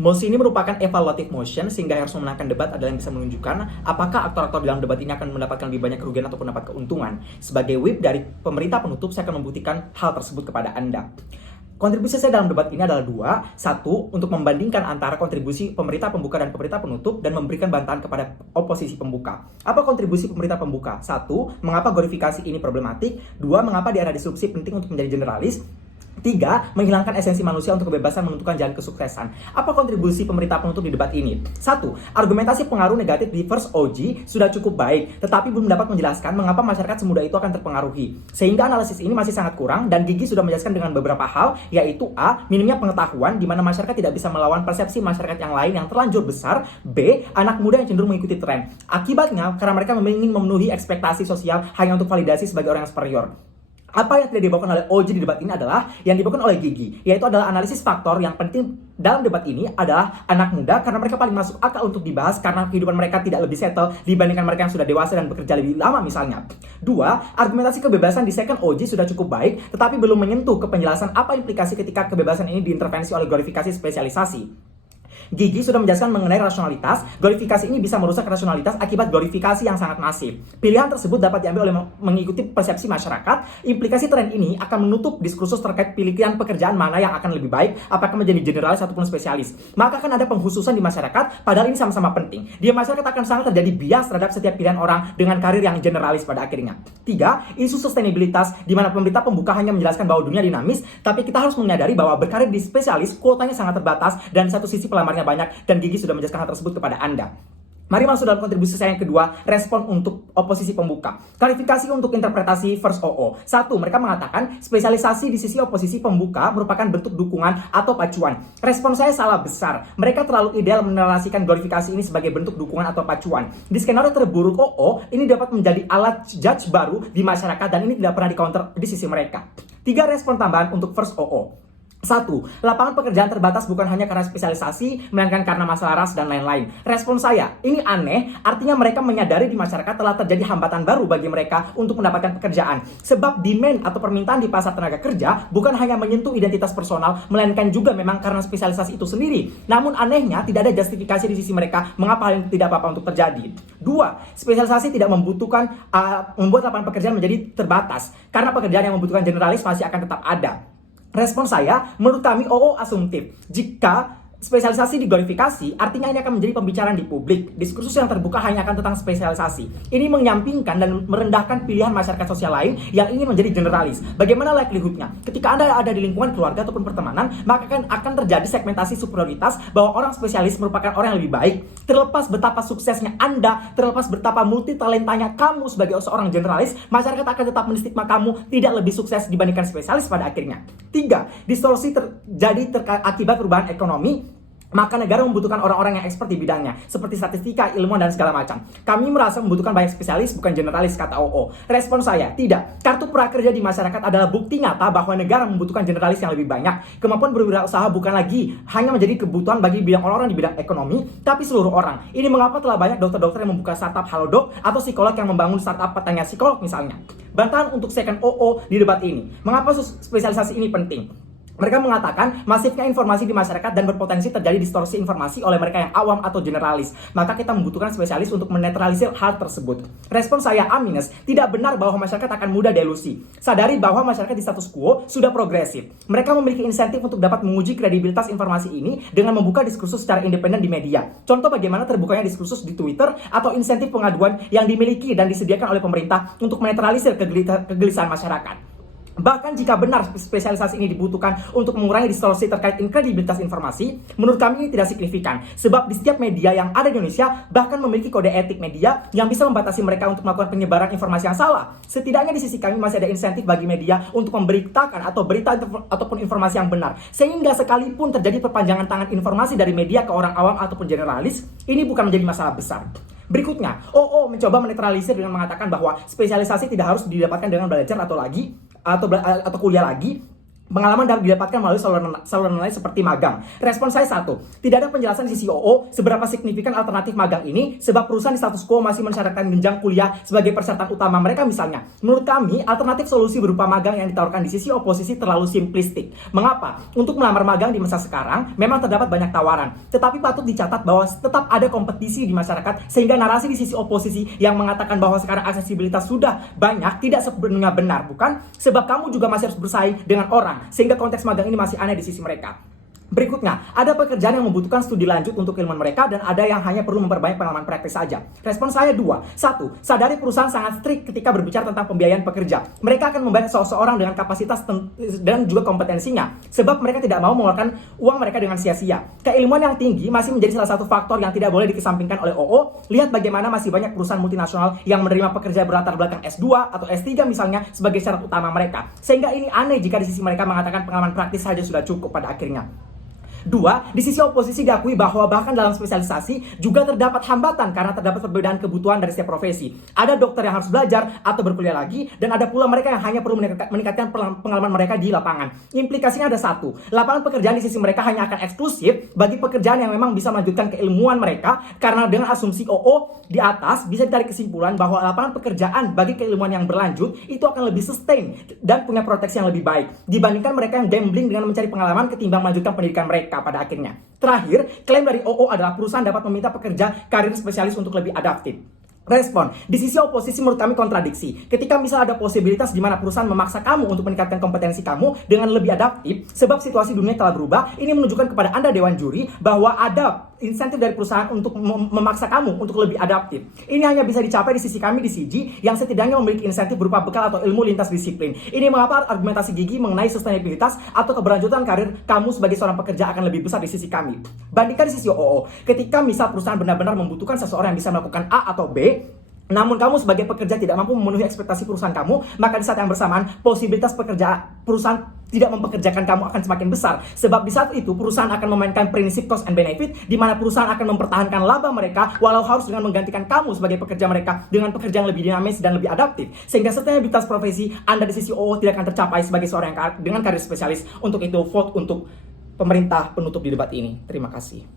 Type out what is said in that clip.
Mosi ini merupakan evaluative motion sehingga harus memenangkan debat adalah yang bisa menunjukkan apakah aktor-aktor dalam debat ini akan mendapatkan lebih banyak kerugian ataupun dapat keuntungan. Sebagai whip dari pemerintah penutup, saya akan membuktikan hal tersebut kepada Anda. Kontribusi saya dalam debat ini adalah dua. Satu, untuk membandingkan antara kontribusi pemerintah pembuka dan pemerintah penutup dan memberikan bantahan kepada oposisi pembuka. Apa kontribusi pemerintah pembuka? Satu, mengapa glorifikasi ini problematik? Dua, mengapa di era disrupsi penting untuk menjadi generalis? Tiga, menghilangkan esensi manusia untuk kebebasan menentukan jalan kesuksesan. Apa kontribusi pemerintah penutup di debat ini? Satu, argumentasi pengaruh negatif di first OG sudah cukup baik, tetapi belum dapat menjelaskan mengapa masyarakat semudah itu akan terpengaruhi. Sehingga analisis ini masih sangat kurang dan Gigi sudah menjelaskan dengan beberapa hal, yaitu A, minimnya pengetahuan di mana masyarakat tidak bisa melawan persepsi masyarakat yang lain yang terlanjur besar. B, anak muda yang cenderung mengikuti tren. Akibatnya, karena mereka ingin memenuhi ekspektasi sosial hanya untuk validasi sebagai orang yang superior. Apa yang tidak dibawakan oleh OG di debat ini adalah yang dibawakan oleh Gigi, yaitu adalah analisis faktor yang penting dalam debat ini adalah anak muda karena mereka paling masuk akal untuk dibahas karena kehidupan mereka tidak lebih settle dibandingkan mereka yang sudah dewasa dan bekerja lebih lama misalnya. Dua, argumentasi kebebasan di second OG sudah cukup baik tetapi belum menyentuh ke penjelasan apa implikasi ketika kebebasan ini diintervensi oleh glorifikasi spesialisasi. Gigi sudah menjelaskan mengenai rasionalitas. Glorifikasi ini bisa merusak rasionalitas akibat glorifikasi yang sangat masif. Pilihan tersebut dapat diambil oleh mengikuti persepsi masyarakat. Implikasi tren ini akan menutup diskursus terkait pilihan pekerjaan mana yang akan lebih baik, apakah menjadi generalis ataupun spesialis. Maka akan ada pengkhususan di masyarakat, padahal ini sama-sama penting. Di masyarakat akan sangat terjadi bias terhadap setiap pilihan orang dengan karir yang generalis pada akhirnya. Tiga, isu sustainabilitas, di mana pemerintah pembuka hanya menjelaskan bahwa dunia dinamis, tapi kita harus menyadari bahwa berkarir di spesialis, kuotanya sangat terbatas, dan satu sisi pelamarnya banyak, dan Gigi sudah menjelaskan hal tersebut kepada Anda. Mari masuk dalam kontribusi saya yang kedua, respon untuk oposisi pembuka. Klarifikasi untuk interpretasi first OO. Satu, mereka mengatakan spesialisasi di sisi oposisi pembuka merupakan bentuk dukungan atau pacuan. Respon saya salah besar. Mereka terlalu ideal menarasikan glorifikasi ini sebagai bentuk dukungan atau pacuan. Di skenario terburuk OO, ini dapat menjadi alat judge baru di masyarakat dan ini tidak pernah di-counter di sisi mereka. Tiga respon tambahan untuk first OO. Satu, lapangan pekerjaan terbatas bukan hanya karena spesialisasi, melainkan karena masalah ras dan lain-lain. Respon saya, ini aneh, artinya mereka menyadari di masyarakat telah terjadi hambatan baru bagi mereka untuk mendapatkan pekerjaan. Sebab demand atau permintaan di pasar tenaga kerja bukan hanya menyentuh identitas personal, melainkan juga memang karena spesialisasi itu sendiri. Namun anehnya, tidak ada justifikasi di sisi mereka mengapa hal ini tidak apa-apa untuk terjadi. Dua, spesialisasi tidak membutuhkan membuat lapangan pekerjaan menjadi terbatas, karena pekerjaan yang membutuhkan generalis masih akan tetap ada. Respon saya, menurut kami OO asumtif. Jika spesialisasi diglorifikasi, artinya ini akan menjadi pembicaraan di publik. Diskursus yang terbuka hanya akan tentang spesialisasi. Ini menyampingkan dan merendahkan pilihan masyarakat sosial lain yang ingin menjadi generalis. Bagaimana likelihoodnya? Ketika Anda ada di lingkungan keluarga ataupun pertemanan, maka akan terjadi segmentasi superioritas bahwa orang spesialis merupakan orang yang lebih baik. Terlepas betapa suksesnya Anda, terlepas betapa multitalentanya kamu sebagai seorang generalis, masyarakat akan tetap menstigma kamu tidak lebih sukses dibandingkan spesialis pada akhirnya. Tiga, distorsi terjadi akibat perubahan ekonomi. Maka negara membutuhkan orang-orang yang expert di bidangnya, seperti statistika, ilmuwan, dan segala macam. Kami merasa membutuhkan banyak spesialis, bukan generalis, kata OO. Respon saya, tidak. Kartu prakerja di masyarakat adalah bukti nyata bahwa negara membutuhkan generalis yang lebih banyak. Kemampuan berwirausaha bukan lagi hanya menjadi kebutuhan bagi bidang orang-orang di bidang ekonomi, tapi seluruh orang. Ini mengapa telah banyak dokter-dokter yang membuka startup Halodoc atau psikolog yang membangun startup petanya psikolog misalnya. Bantahan untuk second OO di debat ini. Mengapa spesialisasi ini penting? Mereka mengatakan masifnya informasi di masyarakat dan berpotensi terjadi distorsi informasi oleh mereka yang awam atau generalis. Maka kita membutuhkan spesialis untuk menetralisir hal tersebut. Respon saya A-, tidak benar bahwa masyarakat akan mudah delusi. Sadari bahwa masyarakat di status quo sudah progresif. Mereka memiliki insentif untuk dapat menguji kredibilitas informasi ini dengan membuka diskursus secara independen di media. Contoh bagaimana terbukanya diskursus di Twitter atau insentif pengaduan yang dimiliki dan disediakan oleh pemerintah untuk menetralisir kegelisahan masyarakat. Bahkan jika benar spesialisasi ini dibutuhkan untuk mengurangi distorsi terkait kredibilitas informasi, menurut kami ini tidak signifikan. Sebab di setiap media yang ada di Indonesia bahkan memiliki kode etik media yang bisa membatasi mereka untuk melakukan penyebaran informasi yang salah. Setidaknya di sisi kami masih ada insentif bagi media untuk memberitakan atau berita ataupun informasi yang benar. Sehingga sekalipun terjadi perpanjangan tangan informasi dari media ke orang awam ataupun generalis, ini bukan menjadi masalah besar. Berikutnya, OO mencoba menetralisir dengan mengatakan bahwa spesialisasi tidak harus didapatkan dengan belajar atau kuliah lagi. Pengalaman dapat didapatkan melalui saluran lain seperti magang. Respon saya satu, tidak ada penjelasan di sisi OO seberapa signifikan alternatif magang ini sebab perusahaan di status quo masih mensyaratkan jenjang kuliah sebagai persyaratan utama mereka misalnya. Menurut kami, alternatif solusi berupa magang yang ditawarkan di sisi oposisi terlalu simplistik. Mengapa? Untuk melamar magang di masa sekarang memang terdapat banyak tawaran, tetapi patut dicatat bahwa tetap ada kompetisi di masyarakat sehingga narasi di sisi oposisi yang mengatakan bahwa sekarang aksesibilitas sudah banyak tidak sepenuhnya benar, bukan? Sebab kamu juga masih harus bersaing dengan orang. Sehingga konteks magang ini masih aneh di sisi mereka. Berikutnya, ada pekerjaan yang membutuhkan studi lanjut untuk keilmuan mereka dan ada yang hanya perlu memperbanyak pengalaman praktis saja. Respon saya dua. Satu, sadari perusahaan sangat strict ketika berbicara tentang pembiayaan pekerja. Mereka akan membayar seseorang dengan kapasitas dan juga kompetensinya. Sebab mereka tidak mau mengeluarkan uang mereka dengan sia-sia. Keilmuan yang tinggi masih menjadi salah satu faktor yang tidak boleh dikesampingkan oleh OO. Lihat bagaimana masih banyak perusahaan multinasional yang menerima pekerja berlatar belakang S2 atau S3 misalnya sebagai syarat utama mereka. Sehingga ini aneh jika di sisi mereka mengatakan pengalaman praktis saja sudah cukup pada akhirnya. Dua, di sisi oposisi diakui bahwa bahkan dalam spesialisasi juga terdapat hambatan karena terdapat perbedaan kebutuhan dari setiap profesi. Ada dokter yang harus belajar atau berkuliah lagi, dan ada pula mereka yang hanya perlu meningkatkan pengalaman mereka di lapangan. Implikasinya ada satu, lapangan pekerjaan di sisi mereka hanya akan eksklusif bagi pekerjaan yang memang bisa melanjutkan keilmuan mereka, karena dengan asumsi OO di atas bisa ditarik kesimpulan bahwa lapangan pekerjaan bagi keilmuan yang berlanjut itu akan lebih sustain dan punya proteksi yang lebih baik dibandingkan mereka yang gambling dengan mencari pengalaman ketimbang melanjutkan pendidikan mereka pada akhirnya. Terakhir, klaim dari OO adalah perusahaan dapat meminta pekerja karir spesialis untuk lebih adaptif. Respon, di sisi oposisi menurut kami kontradiksi. Ketika misal ada posibilitas di mana perusahaan memaksa kamu untuk meningkatkan kompetensi kamu dengan lebih adaptif, sebab situasi dunia telah berubah, ini menunjukkan kepada Anda Dewan Juri bahwa ada insentif dari perusahaan untuk memaksa kamu untuk lebih adaptif. Ini hanya bisa dicapai di sisi kami di CG yang setidaknya memiliki insentif berupa bekal atau ilmu lintas disiplin. Ini mengapa argumentasi Gigi mengenai sustainabilitas atau keberlanjutan karir kamu sebagai seorang pekerja akan lebih besar di sisi kami. Bandingkan di sisi OO, ketika misal perusahaan benar-benar membutuhkan seseorang yang bisa melakukan A atau B, namun kamu sebagai pekerja tidak mampu memenuhi ekspektasi perusahaan kamu, maka di saat yang bersamaan posibilitas perusahaan tidak mempekerjakan kamu akan semakin besar. Sebab di saat itu perusahaan akan memainkan prinsip cost and benefit, di mana perusahaan akan mempertahankan laba mereka walau harus dengan menggantikan kamu sebagai pekerja mereka dengan pekerja yang lebih dinamis dan lebih adaptif. Sehingga sustainabilitas profesi Anda di sisi OO tidak akan tercapai sebagai seorang yang dengan karir spesialis. Untuk itu vote untuk pemerintah penutup di debat ini. Terima kasih.